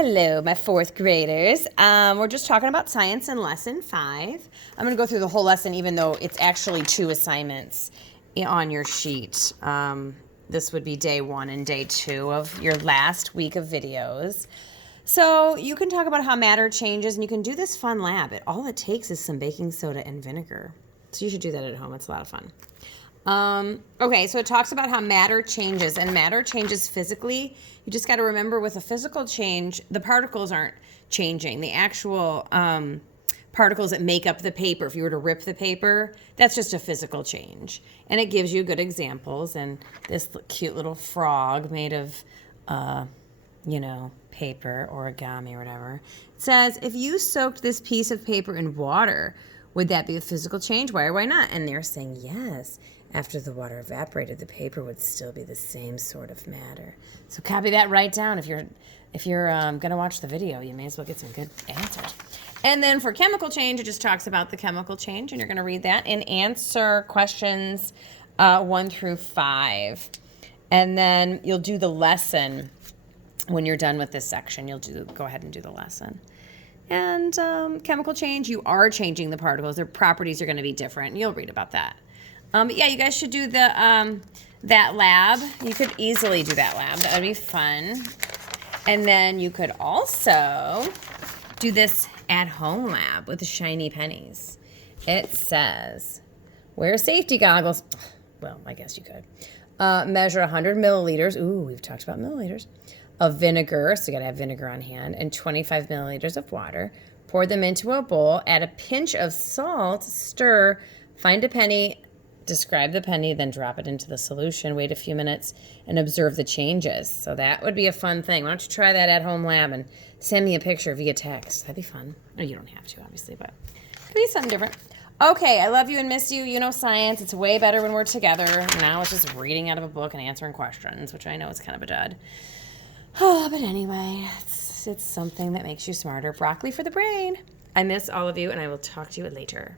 Hello, my fourth graders. We're just talking about science in lesson 5. I'm going to go through the whole lesson even though it's actually 2 assignments on your sheet. This would be day 1 and day 2 of your last week of videos. So you can talk about how matter changes, and you can do this fun lab. All it takes is some baking soda and vinegar. So you should do that at home. It's a lot of fun. Okay, so it talks about how matter changes, and matter changes physically. You just got to remember with a physical change, the particles aren't changing. The actual particles that make up the paper, if you were to rip the paper, that's just a physical change. And it gives you good examples. And this cute little frog made of, paper, origami or whatever. It says, if you soaked this piece of paper in water, would that be a physical change? Why or why not? And they're saying yes. After the water evaporated, the paper would still be the same sort of matter. So copy that right down. If you're going to watch the video, you may as well get some good answers. And then for chemical change, it just talks about the chemical change, and you're going to read that and answer questions 1 through 5. And then you'll do the lesson when you're done with this section. Go ahead and do the lesson. And chemical change, you are changing the particles. Their properties are going to be different. You'll read about that. But yeah, you guys should do the that lab. You could easily do that lab. That would be fun. And then you could also do this at-home lab with the shiny pennies. It says, wear safety goggles. Well, I guess you could. Measure 100 milliliters. Ooh, we've talked about milliliters. Of vinegar, so you gotta have vinegar on hand, and 25 milliliters of water. Pour them into a bowl, add a pinch of salt, stir, find a penny, describe the penny, then drop it into the solution, wait a few minutes, and observe the changes. So that would be a fun thing. Why don't you try that at home lab and send me a picture via text. That'd be fun. No, you don't have to, obviously, but it could be something different. Okay, I love you and miss you. You know science. It's way better when we're together. Now it's just reading out of a book and answering questions, which I know is kind of a dud. Oh, but anyway, it's something that makes you smarter. Broccoli for the brain. I miss all of you, and I will talk to you later.